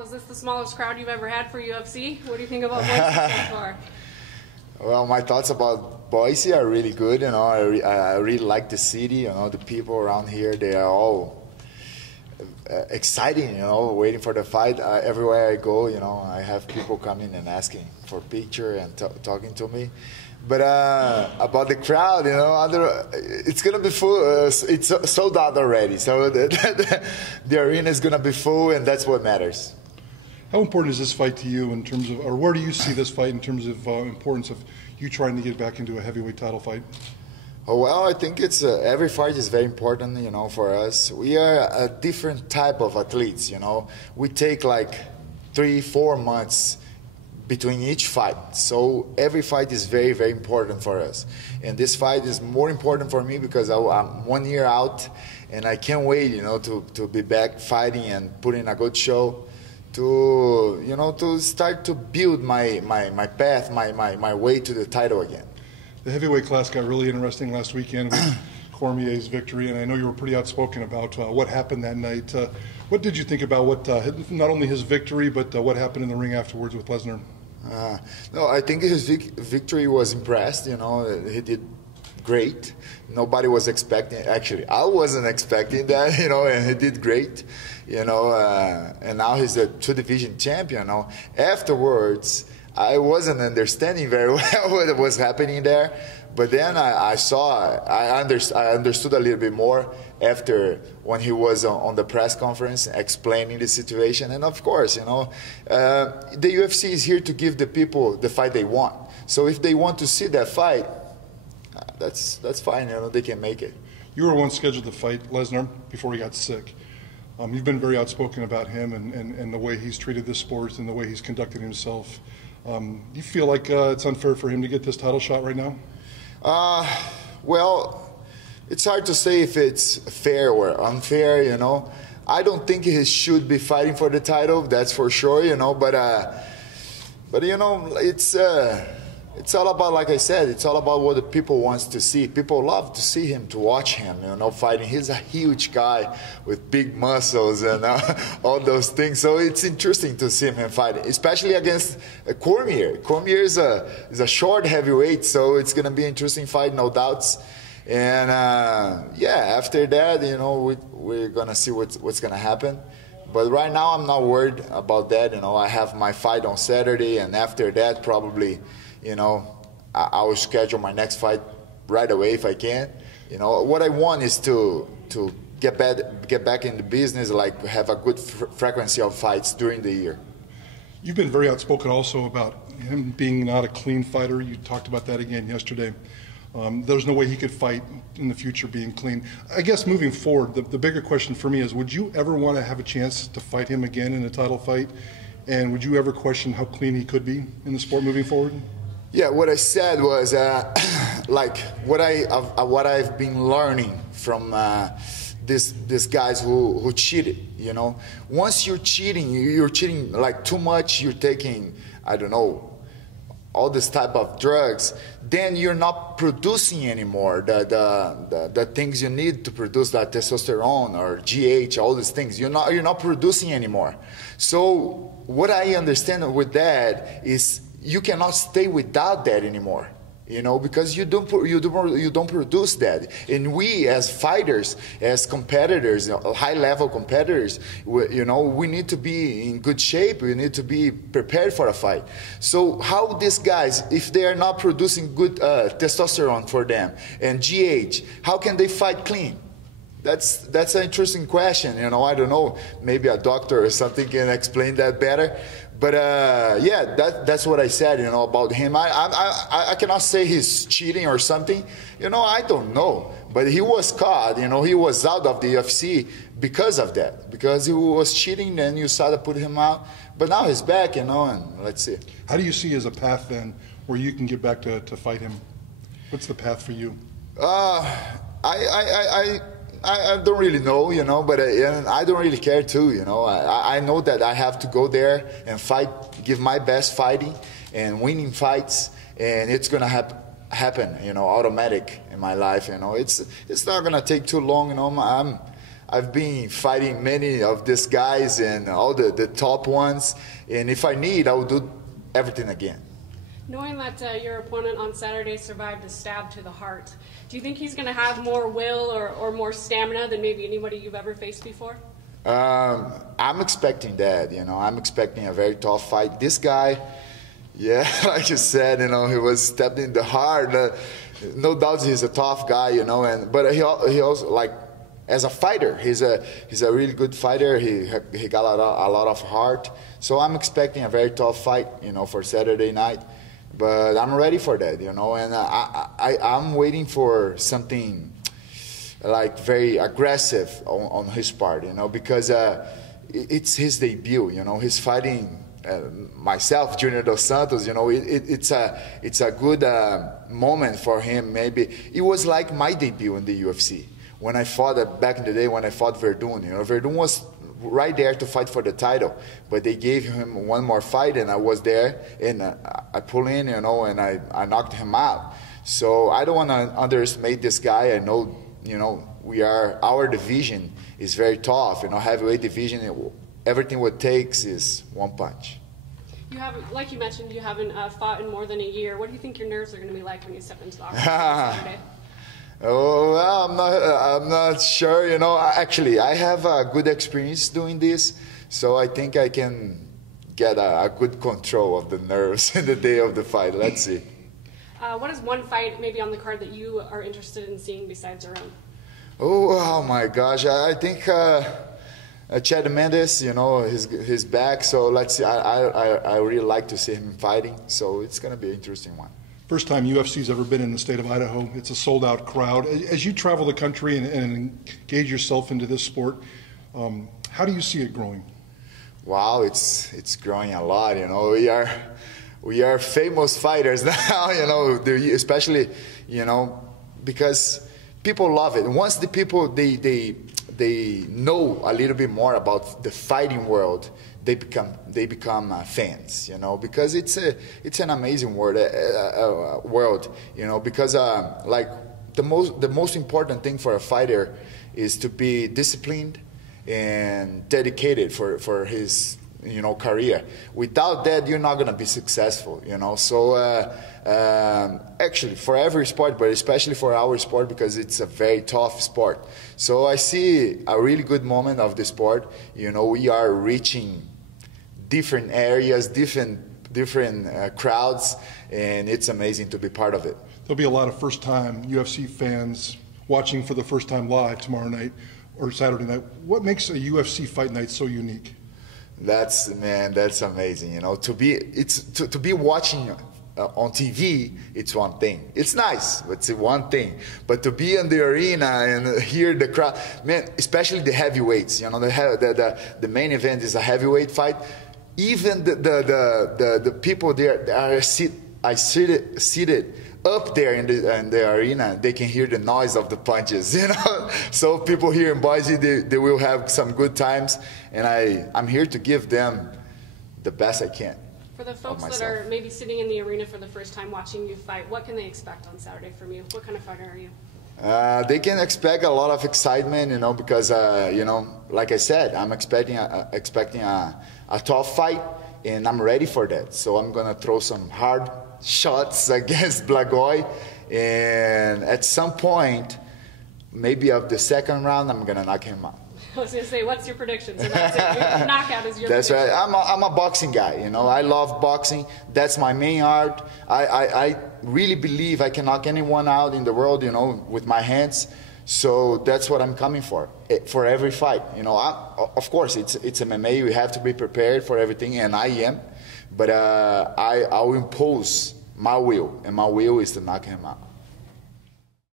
title. Is this the smallest crowd you've ever had for UFC? What do you think about Boise so far? Well, my thoughts about Boise are really good. I really like the city. The people around here, they are all exciting. Waiting for the fight. Everywhere I go, I have people coming and asking for a picture and talking to me. But about the crowd, it's gonna be full. It's sold out already, so the arena is gonna be full, and that's what matters. How important is this fight to you in terms of, or where do you see this fight in terms of importance of you trying to get back into a heavyweight title fight? Oh, well, I think it's every fight is very important, for us. We are a different type of athletes, We take like 3-4 months between each fight. So every fight is very, very important for us. And this fight is more important for me because I'm 1 year out and I can't wait, to be back fighting and putting a good show to start to build my path, my way to the title again. The heavyweight class got really interesting last weekend with Cormier's victory, and I know you were pretty outspoken about what happened that night. What did you think about not only his victory, but what happened in the ring afterwards with Lesnar? No, I think his victory was impressed. He did great. Nobody was expecting. Actually, I wasn't expecting that. And he did great. And now he's the two-division champion. Afterwards, I wasn't understanding very well what was happening there. But then I understood a little bit more after when he was on the press conference explaining the situation. And of course, the UFC is here to give the people the fight they want. So if they want to see that fight, that's fine. They can make it. You were once scheduled to fight Lesnar before he got sick. You've been very outspoken about him and the way he's treated this sport and the way he's conducted himself. Do you feel like it's unfair for him to get this title shot right now? Well, it's hard to say if it's fair or unfair, I don't think he should be fighting for the title, that's for sure, but it's all about, like I said, it's all about what the people wants to see. People love to see him, to watch him, fighting. He's a huge guy with big muscles and all those things. So it's interesting to see him fighting, especially against Cormier. Cormier is a short heavyweight, so it's going to be an interesting fight, no doubts. And after that, we're going to see what's going to happen. But right now, I'm not worried about that. I have my fight on Saturday, and after that, probably, I will schedule my next fight right away if I can. What I want is to get back in the business, like have a good frequency of fights during the year. You've been very outspoken also about him being not a clean fighter. You talked about that again yesterday. There's no way he could fight in the future being clean. I guess moving forward, the bigger question for me is, would you ever want to have a chance to fight him again in a title fight? And would you ever question how clean he could be in the sport moving forward? Yeah, what I said was like what I've been learning from these guys who cheated. Once you're cheating like too much. You're taking, I don't know, all this type of drugs. Then you're not producing anymore the things you need to produce that testosterone or GH, all these things. You're not producing anymore. So what I understand with that is, you cannot stay without that anymore, because you don't produce that. And we as fighters, as competitors, high-level competitors, we need to be in good shape. We need to be prepared for a fight. So how these guys, if they are not producing good testosterone for them and GH, how can they fight clean? That's an interesting question. I don't know. Maybe a doctor or something can explain that better. But that's what I said, about him. I cannot say he's cheating or something. I don't know. But he was caught. He was out of the UFC because of that. Because he was cheating, and you saw to put him out. But now he's back, and let's see. How do you see as a path then, where you can get back to fight him? What's the path for you? I don't really know, but I don't really care too, I know that I have to go there and fight, give my best fighting and winning fights, and it's gonna happen, automatic in my life. It's not gonna take too long, I've been fighting many of these guys and all the top ones. And if I need, I will do everything again. Knowing that your opponent on Saturday survived a stab to the heart, do you think he's going to have more will or more stamina than maybe anybody you've ever faced before? I'm expecting that, you know. I'm expecting a very tough fight. This guy, yeah, like you said, you know, he was stabbed in the heart. No doubt he's a tough guy, you know, but he also, like, as a fighter, he's a really good fighter. He got a lot of heart. So I'm expecting a very tough fight, you know, for Saturday night. But I'm ready for that, you know, and I'm waiting for something like very aggressive on his part, you know, because it's his debut, you know. He's fighting myself, Junior Dos Santos, you know. It's a good moment for him. Maybe it was like my debut in the UFC when I fought back in the day when I fought Verdun. You know, Verdun was right there to fight for the title, but they gave him one more fight, and I was there, and I pulled in, you know, and I knocked him out. So I don't want to underestimate this guy. I know, you know, our division is very tough. You know, heavyweight division, everything it takes is one punch. You haven't, like you mentioned, you haven't fought in more than a year. What do you think your nerves are going to be like when you step into the octagon on Saturday? Oh, well, I'm not sure. You know, actually, I have a good experience doing this, so I think I can get a good control of the nerves in the day of the fight. Let's see. What is one fight maybe on the card that you are interested in seeing besides your own? Oh my gosh, I think Chad Mendes, you know, his back. So let's see. I really like to see him fighting. So it's gonna be an interesting one. First time UFC's ever been in the state of Idaho. It's a sold-out crowd. As you travel the country and engage yourself into this sport, how do you see it growing? Wow, it's growing a lot. You know, we are famous fighters now. You know, especially, you know, because people love it. Once the people they know a little bit more about the fighting world, they become fans, you know, because it's an amazing world, you know, because like the most important thing for a fighter is to be disciplined and dedicated for his, you know, career. Without that, you're not gonna be successful, you know. So actually, for every sport, but especially for our sport, because it's a very tough sport. So I see a really good moment of the sport. You know, we are reaching different areas, different crowds, and it's amazing to be part of it. There'll be a lot of first-time UFC fans watching for the first time live tomorrow night or Saturday night. What makes a UFC fight night so unique? That's amazing. You know, to be watching on TV, it's one thing. It's nice, but it's one thing. But to be in the arena and hear the crowd, man, especially the heavyweights. You know, the main event is a heavyweight fight. Even the people there are seated up there in the arena, they can hear the noise of the punches, you know. So people here in Boise, they will have some good times, and I'm here to give them the best I can. For the folks that are maybe sitting in the arena for the first time watching you fight, what can they expect on Saturday from you? What kind of fighter are you? They can expect a lot of excitement, you know, because you know, like I said, I'm expecting a tough fight, and I'm ready for that. So I'm gonna throw some hard shots against Blagoy, and at some point, maybe of the second round, I'm gonna knock him out. I was gonna say, what's your prediction? So that's it. Knockout is your That's prediction. right. I'm a boxing guy, you know. I love boxing. That's my main art. I really believe I can knock anyone out in the world, you know, with my hands. So that's what I'm coming for every fight. You know, of course, it's MMA. We have to be prepared for everything, and I am. But I will impose my will, and my will is to knock him out.